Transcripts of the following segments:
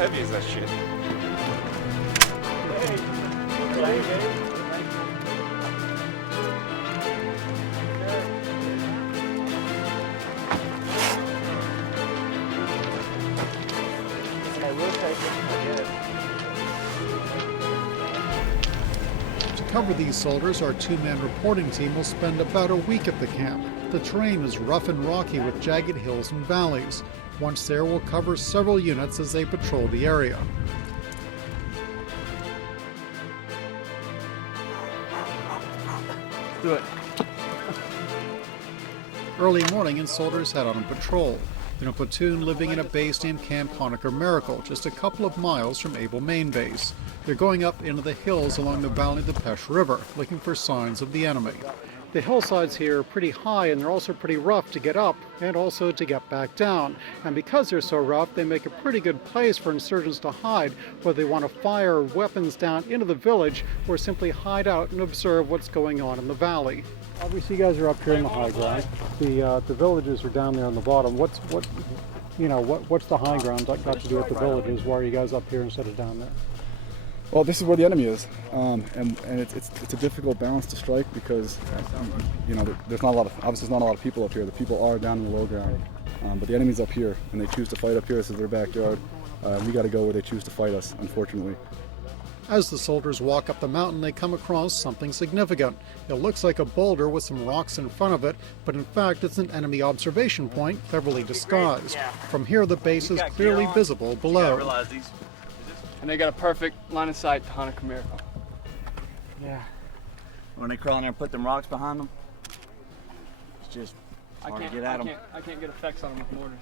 heavy is that shit? To cover these soldiers, our two-man reporting team will spend about a week at the camp. The terrain is rough and rocky with jagged hills and valleys. Once there, we'll cover several units as they patrol the area. Do it. Early morning and soldiers head on patrol. They're in a platoon living in a base named Camp Honaker Miracle, just a couple of miles from Able Main Base. They're going up into the hills along the valley of the Pech River, looking for signs of the enemy. The hillsides here are pretty high, and they're also pretty rough to get up and also to get back down. And because they're so rough, they make a pretty good place for insurgents to hide, whether they want to fire weapons down into the village or simply hide out and observe what's going on in the valley. Obviously, you guys are up here in the high ground. The villages are down there on the bottom. What's the high ground got to do with the villages? Why are you guys up here instead of down there? Well, this is where the enemy is, and it's a difficult balance to strike because there's not a lot of people up here. The people are down in the low ground, but the enemy's up here, and they choose to fight up here. This is their backyard. We got to go where they choose to fight us, unfortunately. As the soldiers walk up the mountain, they come across something significant. It looks like a boulder with some rocks in front of it, but in fact it's an enemy observation point, cleverly disguised. From here, the base is clearly visible below. And they got a perfect line of sight to Honaker Miracle. Yeah. When they crawl in there and put them rocks behind them, it's just hard to get at them. I can't get effects on them with mortars.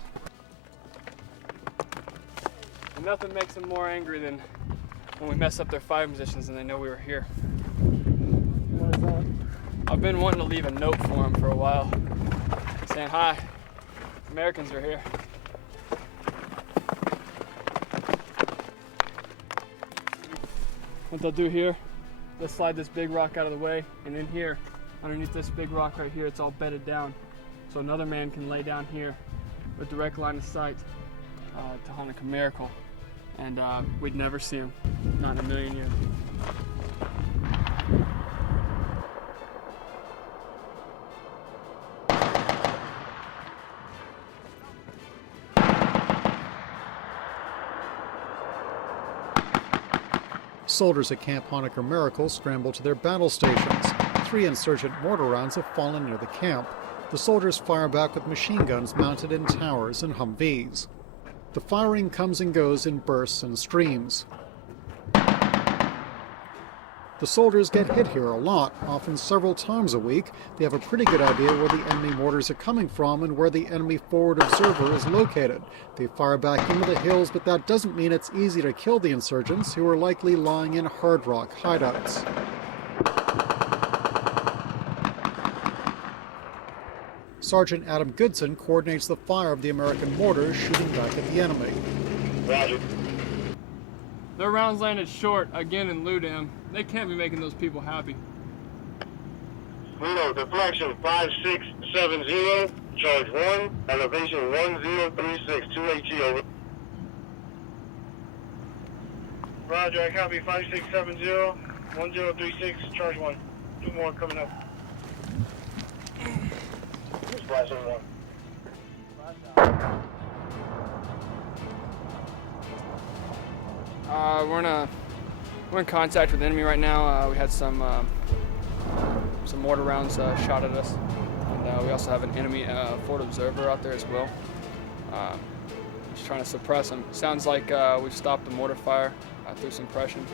And nothing makes them more angry than when we mess up their firing positions and they know we were here. What is that? I've been wanting to leave a note for them for a while, saying, "Hi, Americans are here." What they'll do here, they'll slide this big rock out of the way, and in here, underneath this big rock right here, it's all bedded down. So another man can lay down here with direct line of sight to Honaker Miracle. And we'd never see him, not in a million years. Soldiers at Camp Honaker Miracle scramble to their battle stations. 3 insurgent mortar rounds have fallen near the camp. The soldiers fire back with machine guns mounted in towers and Humvees. The firing comes and goes in bursts and streams. The soldiers get hit here a lot, often several times a week. They have a pretty good idea where the enemy mortars are coming from and where the enemy forward observer is located. They fire back into the hills, but that doesn't mean it's easy to kill the insurgents, who are likely lying in hard rock hideouts. Sergeant Adam Goodson coordinates the fire of the American mortars shooting back at the enemy. Roger. Their rounds landed short again in Ludam. They can't be making those people happy. Pluto, deflection 5670, charge 1, elevation 1036, 2HE, over. Roger, I copy 5670, 1036, charge 1. 2 more coming up. Splash over 1. We're in contact with the enemy right now. We had some mortar rounds shot at us, and we also have an enemy forward observer out there as well. Just trying to suppress them. Sounds like we've stopped the mortar fire through some suppression.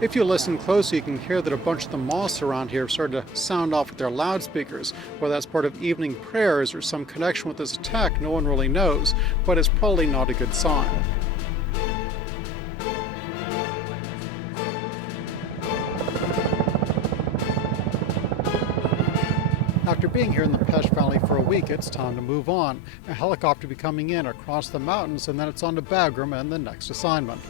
If you listen closely, you can hear that a bunch of the mosques around here have started to sound off with their loudspeakers. Whether that's part of evening prayers or some connection with this attack, no one really knows, but it's probably not a good sign. After being here in the Pech Valley for a week, it's time to move on. A helicopter will be coming in across the mountains, and then it's on to Bagram and the next assignment.